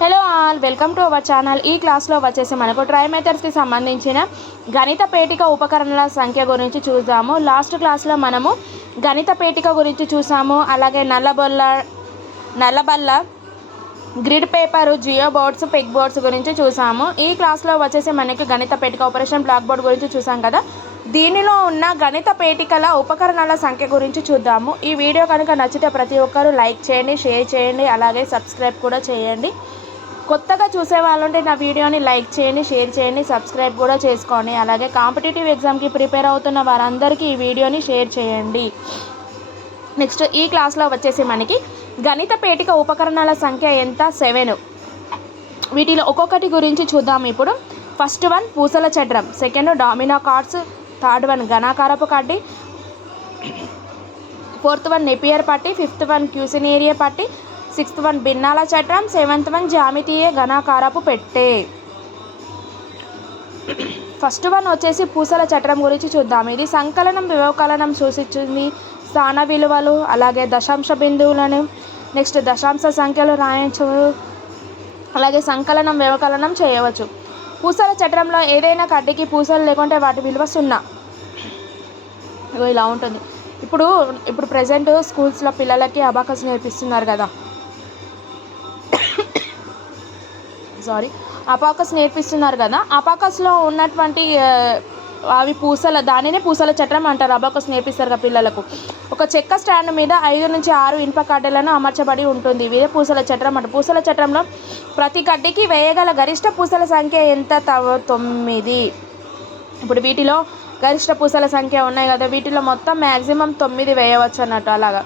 Hello all welcome to our channel ఈ క్లాస్లో వచ్చేసి మనకు ట్రై మెథడ్స్కి సంబంధించిన గణిత పేటిక ఉపకరణాల సంఖ్య గురించి చూద్దాము. లాస్ట్ క్లాస్లో మనము గణిత పేటిక గురించి చూసాము. అలాగే నల్లబొల్ల నల్లబల్ల grid paper geo boards peg boards గురించి చూసాము. ఈ క్లాస్లో వచ్చేసి మనకి గణిత పేటిక ఆపరేషన్ బ్లాక్ బోర్డ్ గురించి చూసాం కదా. దీనిలో ఉన్న గణిత పేటికల ఉపకరణాల సంఖ్య గురించి చూద్దాము. ఈ వీడియో కనుక నచ్చితే ప్రతి ఒక్కరూ లైక్ చేయండి షేర్ చేయండి అలాగే సబ్స్క్రైబ్ కూడా చేయండి. కొత్తగా చూసే వాళ్ళుంటే నా వీడియోని లైక్ చేయండి షేర్ చేయండి సబ్స్క్రైబ్ కూడా చేసుకోండి. అలాగే కాంపిటేటివ్ ఎగ్జామ్కి ప్రిపేర్ అవుతున్న వారందరికీ ఈ వీడియోని షేర్ చేయండి. నెక్స్ట్ ఈ క్లాస్లో వచ్చేసి మనకి గణిత పేటిక ఉపకరణాల సంఖ్య ఎంత? సెవెన్. వీటిలో ఒక్కొక్కటి గురించి చూద్దాం ఇప్పుడు. ఫస్ట్ వన్ పూసల చట్రం second domino cards third one ఘనాకారపు కడ్డీ ఫోర్త్ వన్ నెపియర్ పట్టి ఫిఫ్త్ వన్ క్యూసినేరియా పట్టి సిక్స్త్ వన్ భిన్నాల చట్టం సెవెంత్ వన్ జామితీయ ఘనాకారపు పెట్టే. ఫస్ట్ వన్ వచ్చేసి పూసల చట్రం గురించి చూద్దాం. ఇది సంకలనం వివకలనం సూచించింది స్థాన విలువలు అలాగే దశాంశ బిందువులను నెక్స్ట్ దశాంశ సంఖ్యలు రాయించు అలాగే సంకలనం వ్యవకలనం చేయవచ్చు. పూసల చట్రంలో ఏదైనా కడ్డీకి పూసలు లేకుంటే వాటి విలువ సున్నా. ఇలా ఉంటుంది. ఇప్పుడు ఇప్పుడు ప్రజెంట్ స్కూల్స్లో పిల్లలకి అబాకస్ నేర్పిస్తున్నారు కదా. సారీ అపాకస్ నేర్పిస్తున్నారు కదా. అపాకస్లో ఉన్నటువంటి అవి పూసల దానినే పూసల చట్రం అంటారు అబాకస్ నేర్పిస్తారు కదా పిల్లలకు. ఒక చెక్క స్టాండ్ మీద ఐదు నుంచి ఆరు ఇనుప కడ్డలను అమర్చబడి ఉంటుంది. ఇదే పూసల చట్రం అంట. పూసల చట్రంలో ప్రతి కడ్డీకి వేయగల గరిష్ట పూసల సంఖ్య ఎంత? తొమ్మిది. ఇప్పుడు వీటిలో గరిష్ట పూసల సంఖ్య ఉన్నాయి కదా. వీటిలో మొత్తం మ్యాక్సిమం తొమ్మిది వేయవచ్చు అన్నట్టు అలాగా.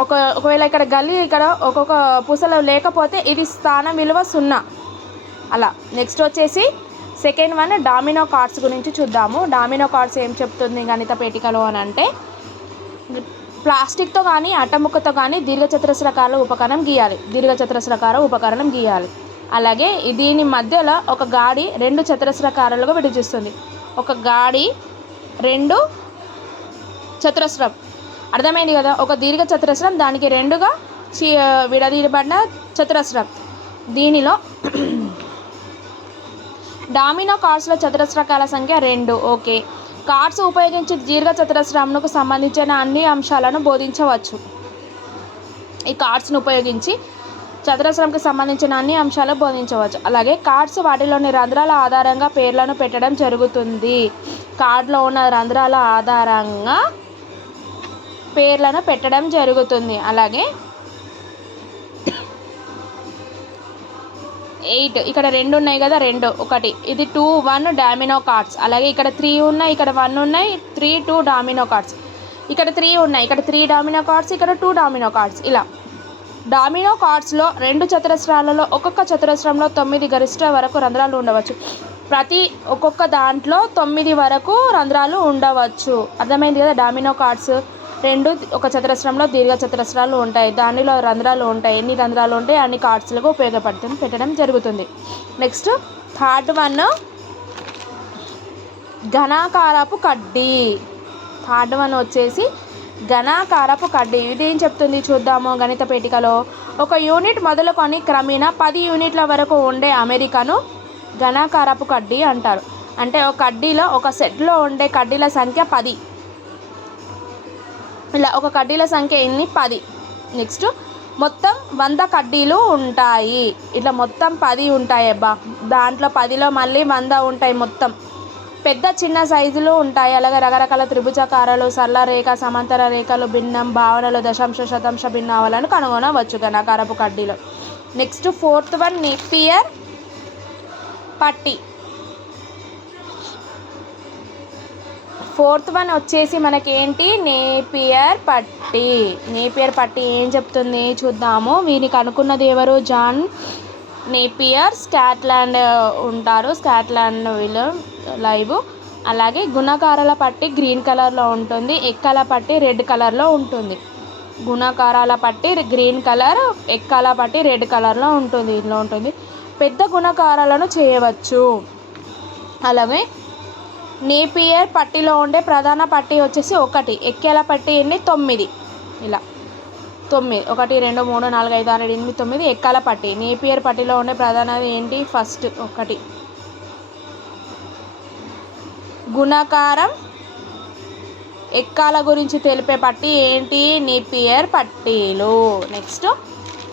ఒక ఒకవేళ ఇక్కడ గల్లీ ఇక్కడ ఒక్కొక్క పూసలు లేకపోతే ఇది స్థానం విలువ సున్నా. అలా. నెక్స్ట్ వచ్చేసి సెకండ్ వన్ డామినో కార్డ్స్ గురించి చూద్దాము. డామినో కార్డ్స్ ఏం చెప్తుంది గణిత పేటికలో అని అంటే ప్లాస్టిక్తో కానీ అట్టముక్కతో కానీ దీర్ఘచతురస్రకాల ఉపకరణం గీయాలి. దీర్ఘచతురస్రకాల ఉపకరణం గీయాలి. అలాగే దీని మధ్యలో ఒక గాడి రెండు చతురస్రకారాలుగా విభజిస్తుంది. ఒక గాడి రెండు చతురస్రం. అర్థమైంది కదా? ఒక దీర్ఘ చతురస్రం దానికి రెండుగా విడదీయబడిన చతురస్రం. దీనిలో డామినో కార్డ్స్లో చతురస్రకాల సంఖ్య రెండు. ఓకే. కార్డ్స్ ఉపయోగించి దీర్ఘ చతురస్రంకు సంబంధించిన అన్ని అంశాలను బోధించవచ్చు. ఈ కార్డ్స్ను ఉపయోగించి చతురస్రంకి సంబంధించిన అన్ని అంశాలు బోధించవచ్చు. అలాగే కార్డ్స్ వాటిలోని రంధ్రాల ఆధారంగా పేర్లను పెట్టడం జరుగుతుంది. కార్డులో ఉన్న రంధ్రాల ఆధారంగా పేర్లను పెట్టడం జరుగుతుంది. అలాగే ఎయిట్ ఇక్కడ రెండు ఉన్నాయి కదా రెండు. ఒకటి ఇది టూ వన్ డామినో కార్డ్స్. అలాగే ఇక్కడ త్రీ ఉన్నాయి ఇక్కడ వన్ ఉన్నాయి త్రీ టూ డామినో కార్డ్స్. ఇక్కడ త్రీ ఉన్నాయి ఇక్కడ త్రీ డామినో కార్డ్స్ ఇక్కడ టూ డామినో కార్డ్స్. ఇలా. డామినో కార్డ్స్లో రెండు చతురస్రాలలో ఒక్కొక్క చతురస్రంలో తొమ్మిది గరిష్ట వరకు రంధ్రాలు ఉండవచ్చు. ప్రతి ఒక్కొక్క దాంట్లో తొమ్మిది వరకు రంధ్రాలు ఉండవచ్చు. అర్థమైంది కదా? డామినో కార్డ్స్ రెండు ఒక చతురస్రంలో దీర్ఘ చతురస్రాలు ఉంటాయి. దానిలో రంధ్రాలు ఉంటాయి. ఎన్ని రంధ్రాలు ఉంటాయి? అన్ని కార్డ్స్లకు ఉపయోగపడుతుంది పెట్టడం జరుగుతుంది. నెక్స్ట్ థర్డ్ వన్ ఘనాకారపు కడ్డీ. థర్డ్ వన్ వచ్చేసి ఘనాకారపు కడ్డీ. ఇది ఏం చెప్తుంది చూద్దాము గణిత పేటికలో. ఒక యూనిట్ మొదలుకొని క్రమేణా పది యూనిట్ల వరకు ఉండే అమెరికాను ఘనాకారపు కడ్డీ అంటారు. అంటే ఒక కడ్డీలో ఒక సెట్లో ఉండే కడ్డీల సంఖ్య పది. ఇలా ఒక కడ్డీల సంఖ్య ఎన్ని? పది. నెక్స్ట్ మొత్తం వంద కడ్డీలు ఉంటాయి. ఇట్లా మొత్తం పది ఉంటాయి అబ్బా. దాంట్లో పదిలో మళ్ళీ వంద ఉంటాయి మొత్తం. పెద్ద చిన్న సైజులు ఉంటాయి. అలాగే రకరకాల త్రిభుజకారాలు సరళ రేఖ సమాంతర రేఖలు భిన్నం భావనలు దశాంశ శతాంశ భిన్నావలను కనుగొనవచ్చు కనకారపు కడ్డీలో. నెక్స్ట్ ఫోర్త్ వన్ నిపియర్ పట్టి. ఫోర్త్ వన్ వచ్చేసి మనకి ఏంటి నేపియర్ పట్టి. నేపియర్ పట్టి ఏం చెప్తుంది? చూద్దాము. వీనికి అనుకున్నది ఎవరు? John Napier. స్కాట్లాండ్ ఉంటారు. స్కాట్లాండ్ వీళ్ళు లైవ్. అలాగే గుణకారాల పట్టి గ్రీన్ కలర్లో ఉంటుంది. ఎక్కల పట్టి రెడ్ కలర్లో ఉంటుంది. గుణకారాల పట్టి గ్రీన్ కలర్ ఎక్కాల పట్టి రెడ్ కలర్లో ఉంటుంది. ఇందులో ఉంటుంది. పెద్ద గుణకారాలను చేయవచ్చు. అలాగే నేపియర్ పట్టిలో ఉండే ప్రధాన పట్టి వచ్చేసి ఒకటి. ఎక్కేల పట్టి ఎన్ని? తొమ్మిది. ఇలా. తొమ్మిది. ఒకటి రెండు మూడు నాలుగు ఐదు ఆరు ఎనిమిది తొమ్మిది ఎక్కాల పట్టి. నేపియర్ పట్టిలో ఉండే ప్రధానది ఏంటి? ఫస్ట్ ఒకటి. గుణకారం ఎక్కాల గురించి తెలిపే పట్టి ఏంటి? నేపియర్ పట్టీలు. Next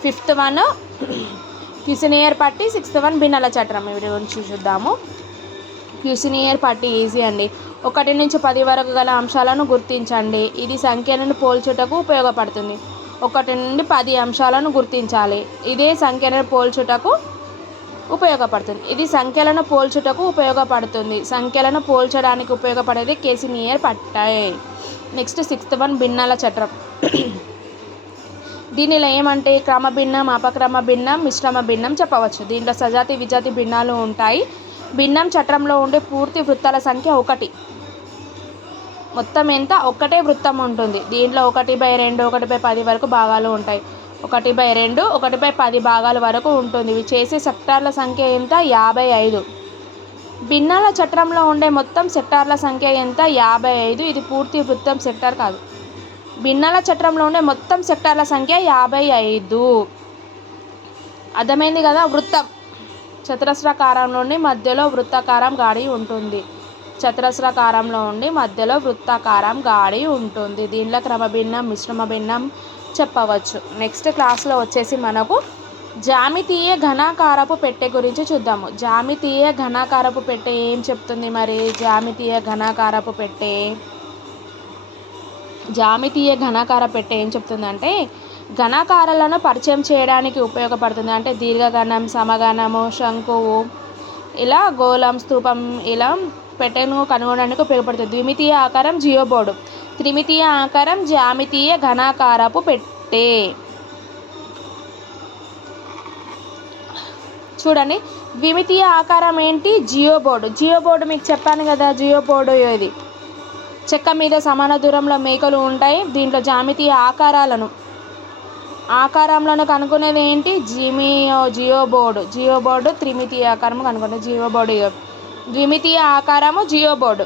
fifth one. కిసినియర్ పట్టి సిక్స్త్ వన్ బిన్నల చట్రం. వీటి గురించి చూద్దాము. క్యూసినియర్ పట్టి ఈజీ అండి. ఒకటి నుంచి పది వరకు గల అంశాలను గుర్తించండి. ఇది సంఖ్యలను పోల్చుటకు ఉపయోగపడుతుంది. ఒకటి నుండి పది అంశాలను గుర్తించాలి. ఇదే సంఖ్యలను పోల్చుటకు ఉపయోగపడుతుంది. ఇది సంఖ్యలను పోల్చుటకు ఉపయోగపడుతుంది. సంఖ్యలను పోల్చడానికి ఉపయోగపడేది కేసినియర్ పట్టాయి నెక్స్ట్ సిక్స్త్ వన్ భిన్నాల చట్రం. దీనిలో ఏమంటే క్రమ భిన్నం అపక్రమ భిన్నం మిశ్రమ భిన్నం చెప్పవచ్చు. దీంట్లో సజాతి విజాతి భిన్నాలు ఉంటాయి. భిన్నం చట్రంలో ఉండే పూర్తి వృత్తాల సంఖ్య ఒకటి. మొత్తం ఎంత? ఒకటే వృత్తం ఉంటుంది. దీంట్లో ఒకటి బై రెండు ఒకటి బై పది వరకు భాగాలు ఉంటాయి. ఒకటి బై రెండు ఒకటి బై పది భాగాల వరకు ఉంటుంది. ఇవి చేసే సెక్టార్ల సంఖ్య ఎంత? యాభై ఐదు. భిన్నాల చట్రంలో ఉండే మొత్తం సెక్టార్ల సంఖ్య ఎంత? యాభై ఐదు. ఇది పూర్తి వృత్తం సెక్టార్ కాదు. భిన్నాల చట్రంలో ఉండే మొత్తం సెక్టార్ల సంఖ్య యాభై ఐదు. అర్థమైంది కదా? వృత్తం. చతురస్రాకారంలో మధ్యలో వృత్తాకారం గాడి ఉంటుంది. చతురస్రాకారంలో ఉండి మధ్యలో వృత్తాకారం గాడి ఉంటుంది. దీనిలో క్రమభిన్నం మిశ్రమ భిన్నం చెప్పవచ్చు. నెక్స్ట్ క్లాస్లో వచ్చేసి మనకు జామితీయ ఘనాకారపు పెట్టె గురించి చూద్దాము. జామితీయ ఘనాకారపు పెట్టె ఏం చెప్తుంది మరి? జామితీయ ఘనాకారపు పెట్టె జామితీయ ఘనాకార పెట్టె ఏం చెప్తుందంటే ఘనాకారాలను పరిచయం చేయడానికి ఉపయోగపడుతుంది. అంటే దీర్ఘగణం సమగణము శంకువు ఇలా గోళం స్తూపం ఇలా పెట్టెను కనుగొనడానికి ఉపయోగపడుతుంది. ద్విమితీయ ఆకారం జియోబోర్డు. త్రిమితీయ ఆకారం జామితీయ ఘనాకారపు పెట్టే. చూడండి ద్విమితీయ ఆకారం ఏంటి? జియో బోర్డు జియో బోర్డు మీకు చెప్పాను కదా జియో బోర్డు ఇది. చెక్క మీద సమాన దూరంలో మేకలు ఉంటాయి. దీంట్లో జామితీయ ఆకారాలను ఆకారంలోను కనుక్కునేది ఏంటి? జిమియో జియో బోర్డు. జియో బోర్డు త్రిమితీయ ఆకారము కనుక్కుంటుంది జియో బోర్డు ద్విమితీయ ఆకారము జియో బోర్డు.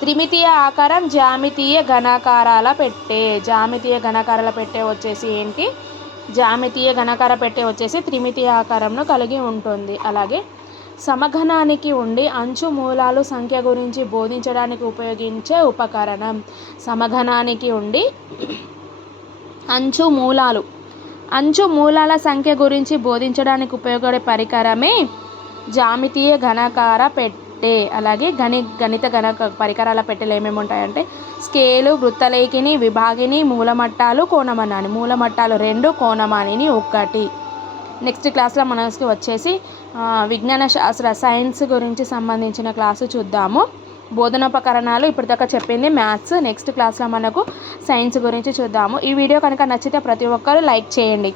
త్రిమితీయ ఆకారం జామితీయ ఘనాకారాల పెట్టే. జామితీయ ఘనాకారాల పెట్టె వచ్చేసి ఏంటి? జామితీయ ఘనాకార పెట్టె వచ్చేసి త్రిమితీయ ఆకారంను కలిగి ఉంటుంది. అలాగే సమఘనానికి ఉండి అంచు మూలాలు సంఖ్య గురించి బోధించడానికి ఉపయోగించే ఉపకరణం. సమఘనానికి ఉండి అంచు మూలాలు. అంచు మూలాల సంఖ్య గురించి బోధించడానికి ఉపయోగపడే పరికరమే జామితీయ ఘనకార పెట్టె. అలాగే గణి గణిత గణక పరికరాల పెట్టెలు ఏమేమి ఉంటాయంటే స్కేలు వృత్తలేఖిని విభాగిని మూలమట్టాలు కోణమనాని మూలమట్టాలు రెండు కోణమానిని ఒకటి. నెక్స్ట్ క్లాస్లో మనకి వచ్చేసి విజ్ఞాన శాస్త్ర సైన్స్ గురించి సంబంధించిన క్లాసు చూద్దాము. బోధనోపకరణాలు ఇప్పటిదాకా చెప్పింది మ్యాథ్స్. నెక్స్ట్ క్లాస్లో మనకు సైన్స్ గురించి చూద్దాము. ఈ వీడియో కనుక నచ్చితే ప్రతి ఒక్కరూ లైక్ చేయండి.